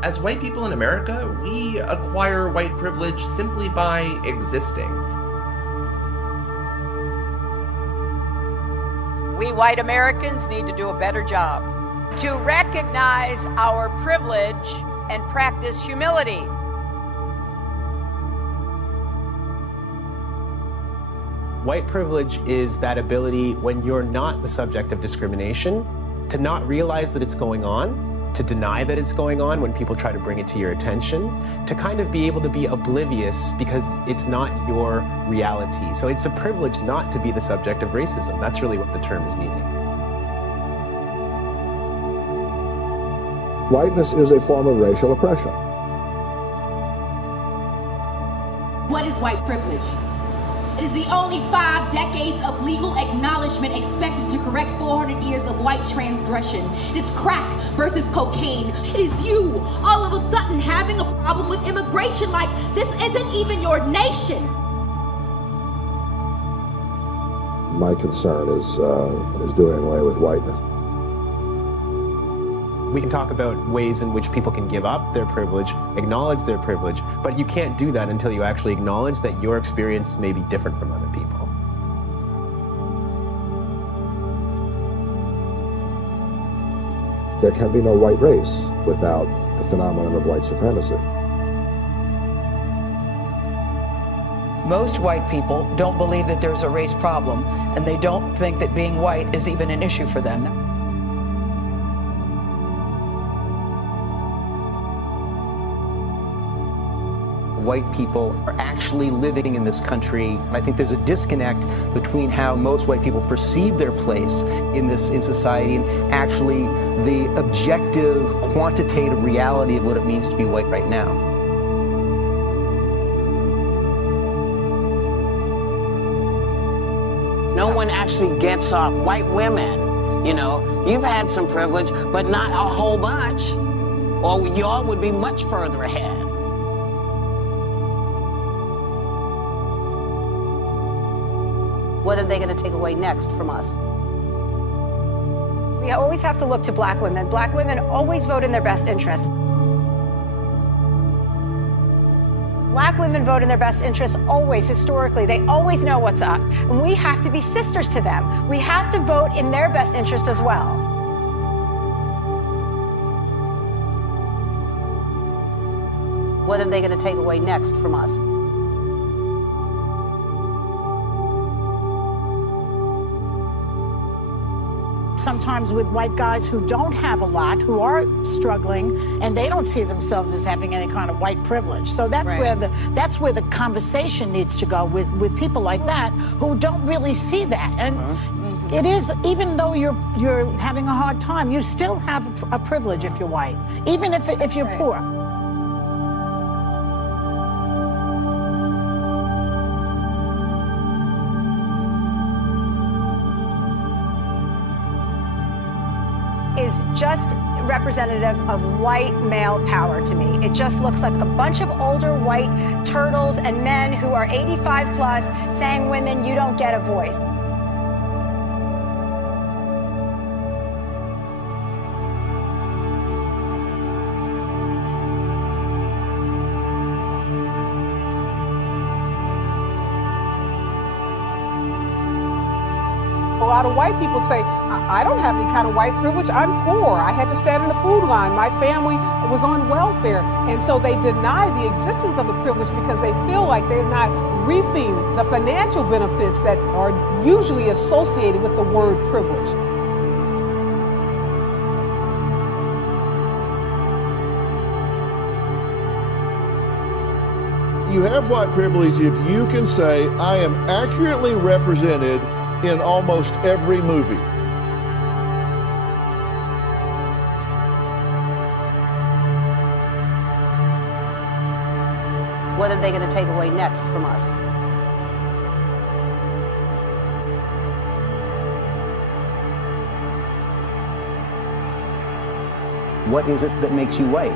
As white people in America, we acquire white privilege simply by existing. We white Americans need to do a better job to recognize our privilege and practice humility. White privilege is that ability, when you're not the subject of discrimination, to not realize that it's going on, to deny that it's going on when people try to bring it to your attention, to kind of be able to be oblivious because it's not your reality. So it's a privilege not to be the subject of racism. That's really what the term is meaning. Whiteness is a form of racial oppression. What is white privilege? It is the only 5 decades of legal acknowledgement expected to correct 400 years of white transgression. It is crack versus cocaine. It is you all of a sudden having a problem with immigration like this isn't even your nation. My concern is doing away with whiteness. We can talk about ways in which people can give up their privilege, acknowledge their privilege, but you can't do that until you actually acknowledge that your experience may be different from other people. There can be no white race without the phenomenon of white supremacy. Most white people don't believe that there's a race problem, and they don't think that being white is even an issue for them. White people are actually living in this country. I think there's a disconnect between how most white people perceive their place in society and actually the objective, quantitative reality of what it means to be white right now. No one actually gets off. White women, you know, you've had some privilege, but not a whole bunch, or y'all would be much further ahead. What are they going to take away next from us? We always have to look to black women. Black women always vote in their best interest. Black women vote in their best interest always, historically. They always know what's up. And we have to be sisters to them. We have to vote in their best interest as well. What are they going to take away next from us? Sometimes with white guys who don't have a lot, who are struggling, and they don't see themselves as having any kind of white privilege. So that's right. where the conversation needs to go with people like that who don't really see that. And it is, even though you're having a hard time, you still have a privilege if you're white, even if you're poor. Is just representative of white male power to me. It just looks like a bunch of older white turtles and men who are 85 plus saying, women, you don't get a voice. A lot of white people say, I don't have any kind of white privilege. I'm poor. I had to stand in the food line. My family was on welfare. And so they deny the existence of the privilege because they feel like they're not reaping the financial benefits that are usually associated with the word privilege. You have white privilege if you can say, I am accurately represented in almost every movie. What are they going to take away next from us? What is it that makes you white?